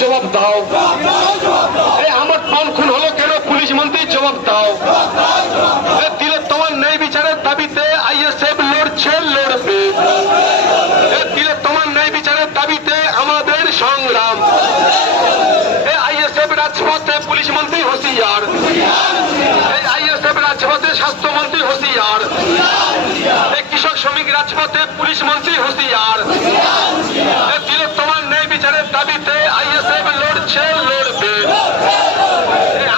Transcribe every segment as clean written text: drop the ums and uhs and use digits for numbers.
জবাব দাও। আমার প্রাণ খুন হলো কেন পুলিশ মন্ত্রী জবাব দাও। দিলে তোমার ন্যায় বিচারের দাবিতে আইএসএফ লড়ছে লড়বে। দিলে তোমার ন্যায় বিচারের দাবিতে আমাদের সংগ্রাম। আইএসএফ রাজপথে পুলিশ মন্ত্রী হুঁশিয়ার। আইএসএফ রাজপথে স্বাস্থ্যমন্ত্রী হুঁশিয়ার। কৃষক শ্রমিক রাজপথে পুলিশ মন্ত্রী হুঁশিয়ার। দিলে তোমার ন্যায় বিচারের দাবিতে আইএসএফ লড়ছে লড়বে।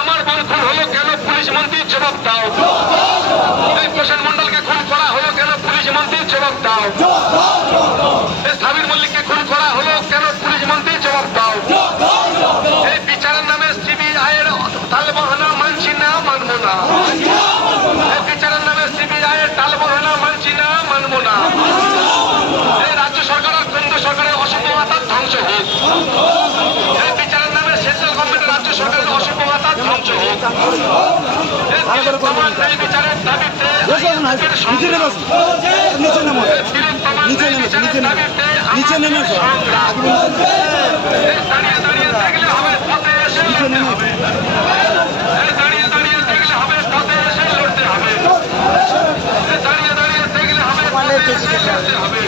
আমার বোন খুন হলো কেন পুলিশ মন্ত্রী জবাব দাও। প্রশান্ত মন্ডলকে খুন করা হলো কেন পুলিশ মন্ত্রী জবাব দাও। সাবির মল্লিককে খুন করা হলো কেন পুলিশ মন্ত্রী জবাব দাও। এই বিচারের নামে সিবিআই এর তালবাহানা মানছি না, মানবো না। এই বিচারের নামে সিবিআই এর তালবাহানা মানছি না, মানবো না। এই রাজ্য সরকার আর কেন্দ্র সরকারের অসম্ভবতার ধ্বংস হোক। এই বিচারের নামে সেন্ট্রাল গভর্নমেন্টের রাজ্য সরকারের অসম্ভবতার ধ্বংস হোক। তোমার ন্যায় বিচারের দাবিতে নিচে নেমে দাঁড়িয়ে দাঁড়িয়ে দেখলে হবে, পথে এসে লড়তে হবে। দাঁড়িয়ে দাঁড়িয়ে দেখলে হবে, পথে এসে লড়তে হবে। দাঁড়িয়ে দাঁড়িয়ে দেখলে হবে, পথে এসে লড়তে হবে।